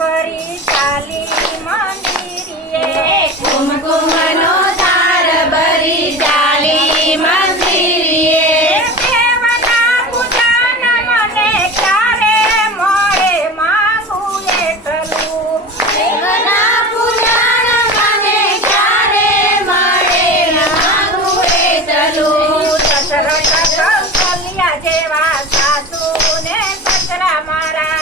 ભરી ચાલી મંદિરીએ. કુમકુમ નો મંદિરીએ. દેવતા પૂજન મળે માંગુ એટલું દેવતા પૂજન મને ક્યારે મળે માંગુ એટલું જેવા સાસુ ને સસરા મારા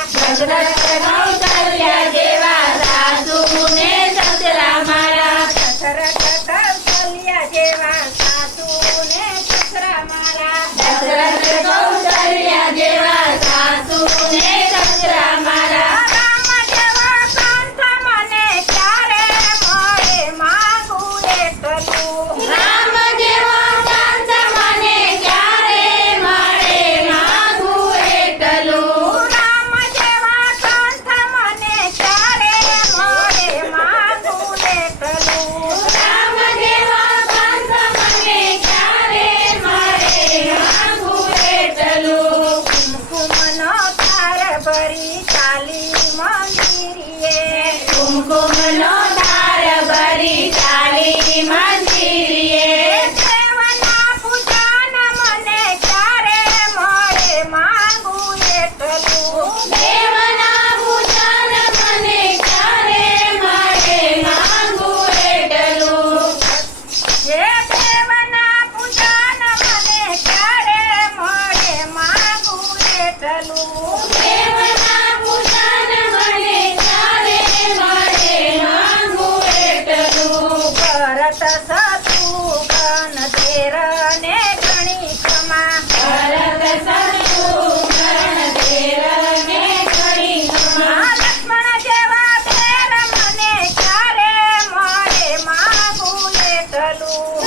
કુમકુમનો તાર ભરી ચાલી મંદિરે મને ચારે મળે માંગુ એટલું દેવના પૂજન મને ચારે મળે માંગુ એટલું જે દેવના મને ચારે મળે માંગુ એટલું Bye.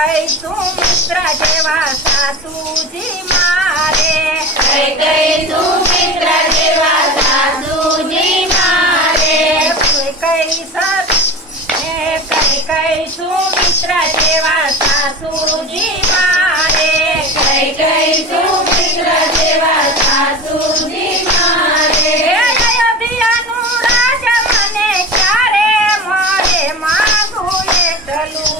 કઈ સુમિત્ર જેવા સાસુજી મારે? કઈ કઈ સુમિત્ર જેવા સાસુજી મારે? કઈ કઈ સર કઈ કઈ સુમિત્ર જેવા સાસુજી મારે? કઈ કઈ સુમિત્ર જેવા સાસુજી મારે? અભિયાનું રાજ મને ક્યારે મારે માગું એટલું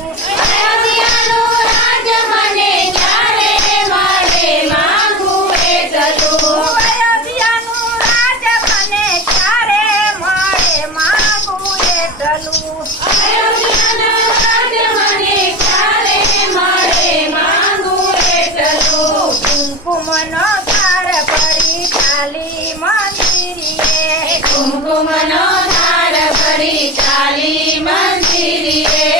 કુમનો તાર પડી ચાલી મંદિરીએ કુમકુમનો તાર પડી ચાલી મંદિરીએ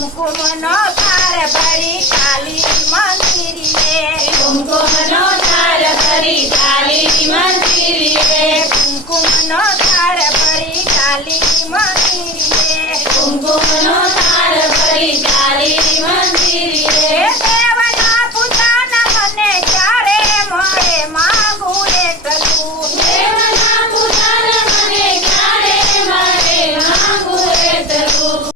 મુકુમ નો પાર ભરી કાલી.